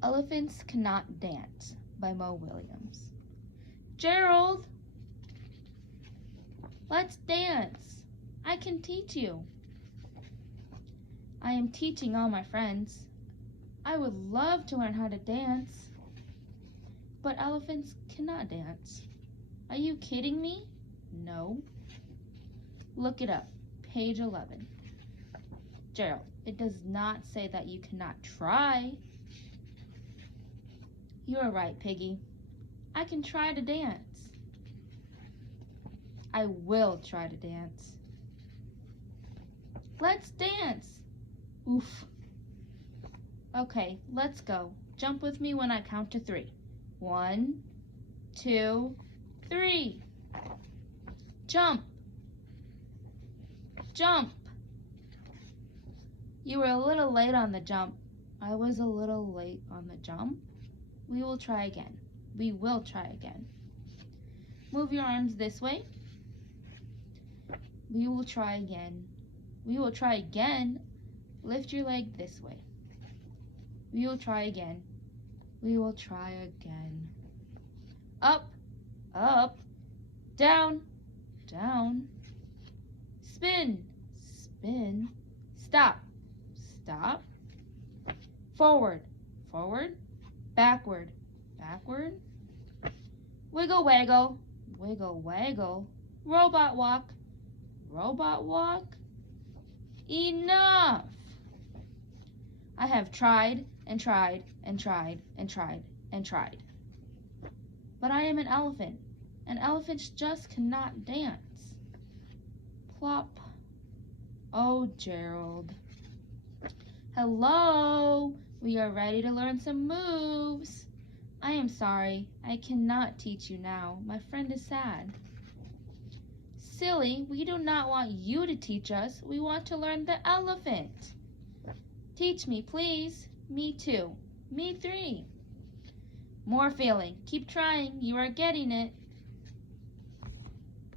Elephants Cannot Dance by Willems. Gerald, let's dance. I can teach you. I am teaching all my friends. I would love to learn how to dance. But elephants cannot dance. Are you kidding me? No. Look it up. Page 11. Gerald, it does not say that you cannot try. You are right, Piggy. I can try to dance. I will try to dance. Let's dance. Oof. Okay, let's go. Jump with me when I count to 3. 1, 2, 3. Jump. Jump. You were a little late on the jump. I was a little late on the jump. We will try again. We will try again. Move your arms this way. We will try again. We will try again. Lift your leg this way. We will try again. We will try again. Up, up, down, down. Spin, spin. Stop, stop. Forward, forward. Backward, backward. Wiggle, waggle, wiggle, waggle. Robot walk, robot walk. Enough! I have tried and tried and tried and tried and tried. But I am an elephant, and elephants just cannot dance. Plop. Oh, Gerald. Hello! We are ready to learn some moves. I am sorry, I cannot teach you now. My friend is sad. Silly, we do not want you to teach us. We want to learn the elephant. Teach me, please. Me 2. Me 3. More feeling. Keep trying. You are getting it.